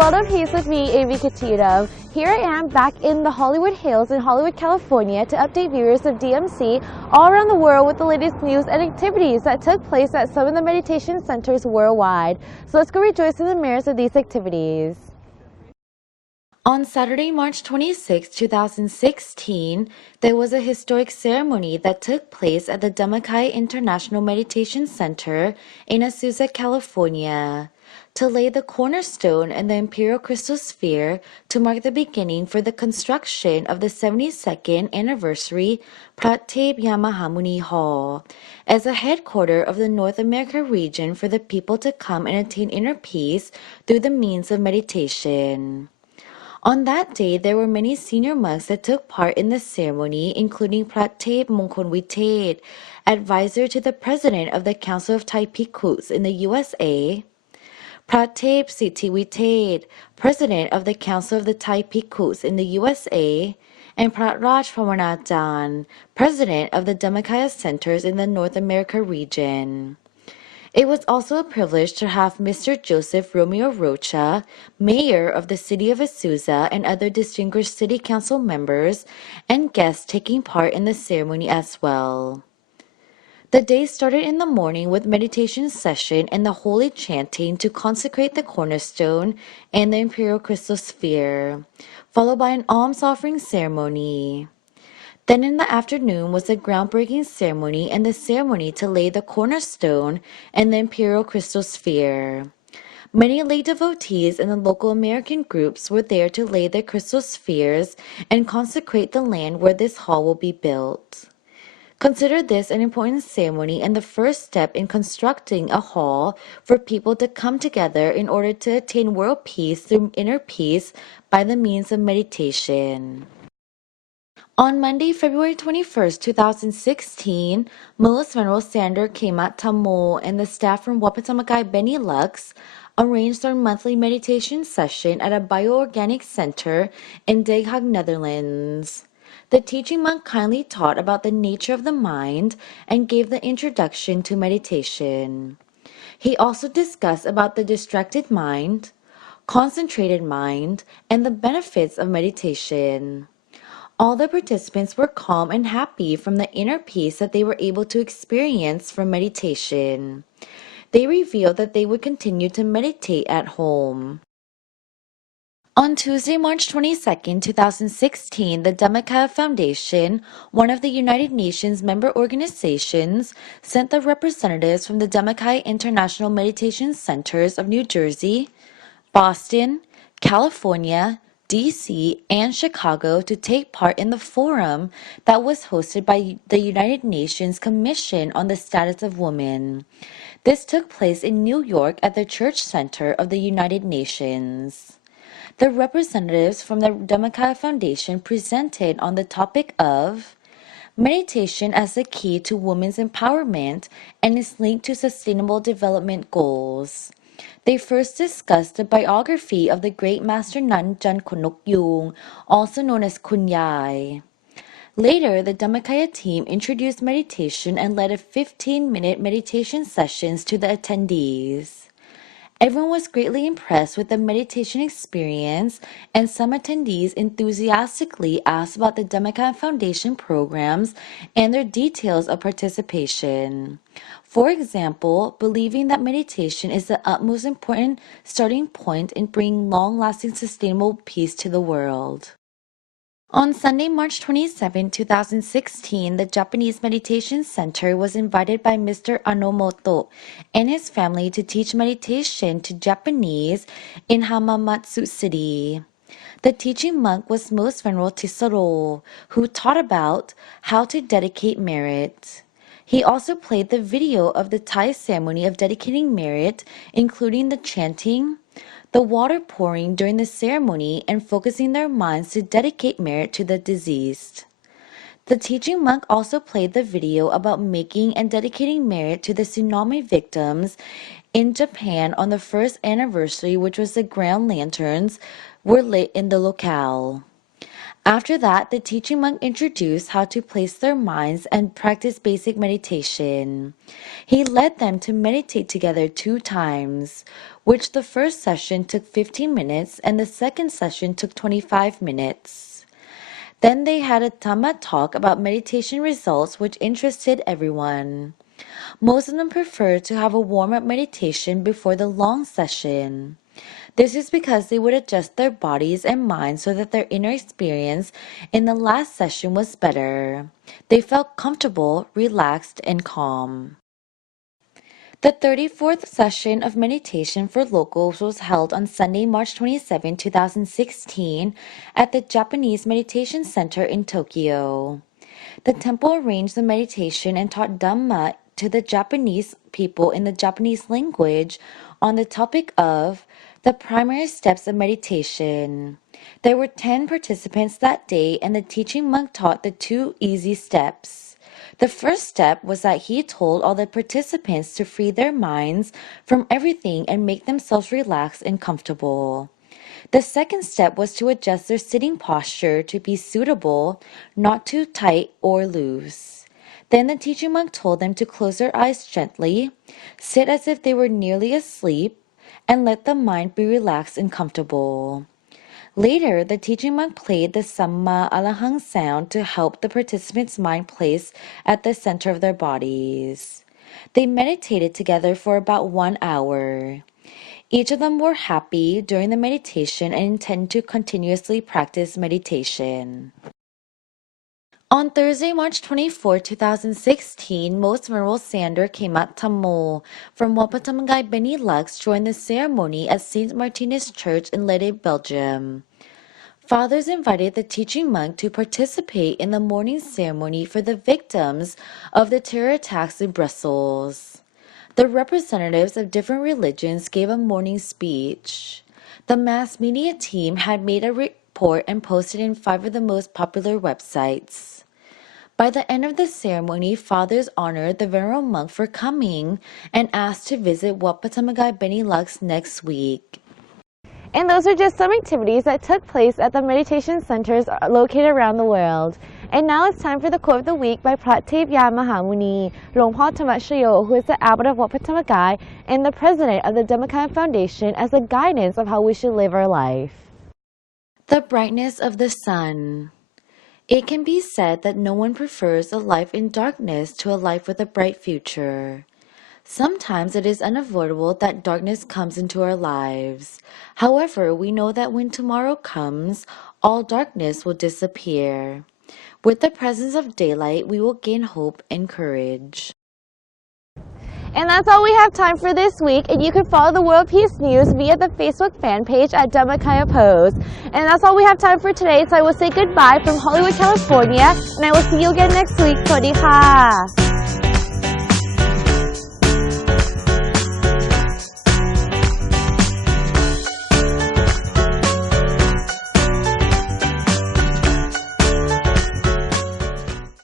World of Peace with me, Amy Katito. Here I am back in the Hollywood Hills in Hollywood, California to update viewers of DMC all around the world with the latest news and activities that took place at some of the meditation centers worldwide. So let's go rejoice in the merits of these activities. On Saturday, March 26, 2016, there was a historic ceremony that took place at the Dhammakai International Meditation Center in Azusa, California, to lay the cornerstone and the imperial crystal sphere to mark the beginning for the construction of the 72nd anniversary Pratep Yamahamuni Hall as a headquarter of the North America region for the people to come and attain inner peace through the means of meditation. On that day, there were many senior monks that took part in the ceremony, including Pratep Mongkonvitet, advisor to the president of the Council of Thai Bhikkhus in the USA, Pratep Sittivitet, president of the Council of the Thai Bhikkhus in the USA, and Pratraj Pramanajan, president of the Dhammakaya Centers in the North America region. It was also a privilege to have Mr. Joseph Romeo Rocha, mayor of the city of Azusa, and other distinguished city council members and guests taking part in the ceremony as well. The day started in the morning with meditation session and the holy chanting to consecrate the cornerstone and the imperial crystal sphere, followed by an alms offering ceremony. Then in the afternoon was the groundbreaking ceremony and the ceremony to lay the cornerstone and the imperial crystal sphere. Many lay devotees and the local American groups were there to lay their crystal spheres and consecrate the land where this hall will be built. Consider this an important ceremony and the first step in constructing a hall for people to come together in order to attain world peace through inner peace by the means of meditation. On Monday, February 21, 2016, Most Venerable Sander Kemat Tamo and the staff from Wapatamakai Benny Lux arranged our monthly meditation session at a bioorganic center in Den Haag, Netherlands. The teaching monk kindly taught about the nature of the mind and gave the introduction to meditation. He also discussed about the distracted mind, concentrated mind, and the benefits of meditation. All the participants were calm and happy from the inner peace that they were able to experience from meditation. They revealed that they would continue to meditate at home. On Tuesday, March 22, 2016, the Dhammakaya Foundation, one of the United Nations member organizations, sent the representatives from the Dhammakaya International Meditation Centers of New Jersey, Boston, California, DC, and Chicago to take part in the forum that was hosted by the United Nations Commission on the Status of Women. This took place in New York at the Church Center of the United Nations. The representatives from the Dhammakaya Foundation presented on the topic of meditation as the key to women's empowerment and is linked to sustainable development goals. They first discussed the biography of the great Master Nun Jan Konok Yung, also known as Kunyai. Later, the Dhammakaya team introduced meditation and led a 15-minute meditation sessions to the attendees. Everyone was greatly impressed with the meditation experience, and some attendees enthusiastically asked about the Dhammakaya Foundation programs and their details of participation. For example, believing that meditation is the utmost important starting point in bringing long-lasting sustainable peace to the world. On Sunday, March 27, 2016, the Japanese Meditation Center was invited by Mr. Anomoto and his family to teach meditation to Japanese in Hamamatsu City. The teaching monk was Most Venerable Tisaro, who taught about how to dedicate merit. He also played the video of the Thai ceremony of dedicating merit, including the chanting, the water pouring during the ceremony, and focusing their minds to dedicate merit to the deceased. The teaching monk also played the video about making and dedicating merit to the tsunami victims in Japan on the first anniversary, which was the ground lanterns were lit in the locale. After that, the teaching monk introduced how to place their minds and practice basic meditation. He led them to meditate together 2 times, which the first session took 15 minutes and the second session took 25 minutes. Then they had a Dhamma talk about meditation results which interested everyone. Most of them preferred to have a warm-up meditation before the long session. This is because they would adjust their bodies and minds so that their inner experience in the last session was better. They felt comfortable, relaxed, and calm. The 34th session of meditation for locals was held on Sunday, March 27, 2016, at the Japanese Meditation Center in Tokyo. The temple arranged the meditation and taught Dhamma to the Japanese people in the Japanese language on the topic of the primary steps of meditation. There were 10 participants that day, and the teaching monk taught the 2 easy steps. The first step was that he told all the participants to free their minds from everything and make themselves relaxed and comfortable. The second step was to adjust their sitting posture to be suitable, not too tight or loose. Then the teaching monk told them to close their eyes gently, sit as if they were nearly asleep, and let the mind be relaxed and comfortable. Later, the teaching monk played the Samma Alahang sound to help the participants' mind place at the center of their bodies. They meditated together for about 1 hour. Each of them were happy during the meditation and intend to continuously practice meditation. On Thursday, March 24, 2016, Most Venerable Sander Kemat Tammo from Wapatamangay Benelux joined the ceremony at St. Martinus Church in Leyde, Belgium. Fathers invited the teaching monk to participate in the morning ceremony for the victims of the terror attacks in Brussels. The representatives of different religions gave a morning speech. The mass media team had made a report and posted in 5 of the most popular websites. By the end of the ceremony, fathers honored the venerable monk for coming and asked to visit Wapatamagay Benelux next week. And those are just some activities that took place at the meditation centers located around the world. And now it's time for the quote of the week by Pratibhya Mahamuni, Longpo Tamashayo, who is the abbot of Wat Pattanagai and the president of the Dhammakaya Foundation, as a guidance of how we should live our life. The brightness of the sun. It can be said that no one prefers a life in darkness to a life with a bright future. Sometimes it is unavoidable that darkness comes into our lives. However, we know that when tomorrow comes, all darkness will disappear. With the presence of daylight, we will gain hope and courage. And that's all we have time for this week, and you can follow the World Peace News via the Facebook fan page at Dhammakaya Post. And that's all we have time for today, so I will say goodbye from Hollywood, California, and I will see you again next week. สวัสดีค่ะ